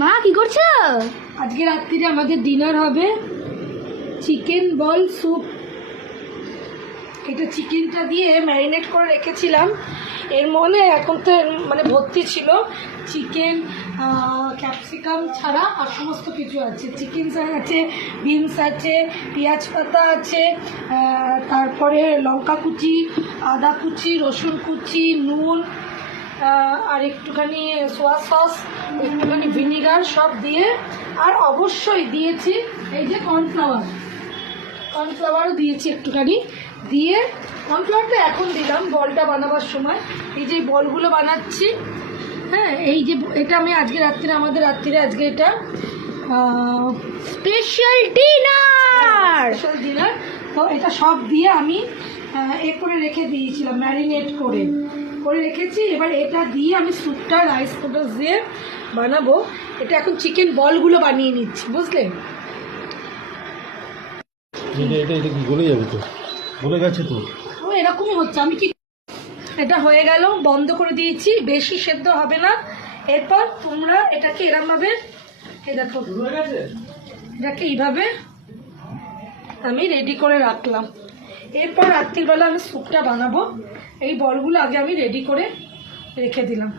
মা কি করছো? আজকে রাত্রিরে আমাদের ডিনার হবে চিকেন বল স্যুপ। এটা চিকেনটা দিয়ে ম্যারিনেট করে রেখেছিলাম, এর মনে এখন তো মানে ভর্তি ছিল চিকেন, ক্যাপসিকাম ছাড়া আর সমস্ত কিছু আছে। চিকেন আছে, বিনস আছে, পেঁয়াজ পাতা আছে, তারপরে লঙ্কা কুচি, আদা কুচি, রসুন কুচি, নুন, আর একটুখানি সোয়া সস, একটুখানি ভিনিগার সব দিয়ে, আর অবশ্যই দিয়েছি এই যে কর্নফ্লাওয়ারও দিয়েছি একটুখানি দিয়ে। কর্নফ্লাওয়ারটা এখন দিলাম বলটা বানাবার সময়। এই যে বলগুলো বানাচ্ছি, হ্যাঁ, এই যে এটা আমি আজকে রাত্রিরে, আমাদের রাত্রিরে আজকে এটা স্পেশাল ডিনার। তো এটা সব দিয়ে আমি এ করে রেখে দিয়েছিলাম, ম্যারিনেট করে রেখেছি। এবার এটা দিয়ে আমি স্যুপটা রাইস নুডলস দিয়ে বানাবো। এটা এখন চিকেন বলগুলো বানিয়ে নিচ্ছি, বুঝলে? এটা কি গলে যাবে? তো গলে গেছে তো। ও এরকমই হচ্ছে। আমি কি, এটা হয়ে গেল, বন্ধ করে দিয়েছি, বেশি সেদ্ধ হবে না। এরপর তোমরা এটাকে এরমভাবে, এই দেখো এটাকে এইভাবে আমি রেডি করে রাখলাম। এরপর রাত্রিবেলা আমি স্যুপটা বানাবো। এই বলগুলো আগে আমি রেডি করে রেখে দিলাম।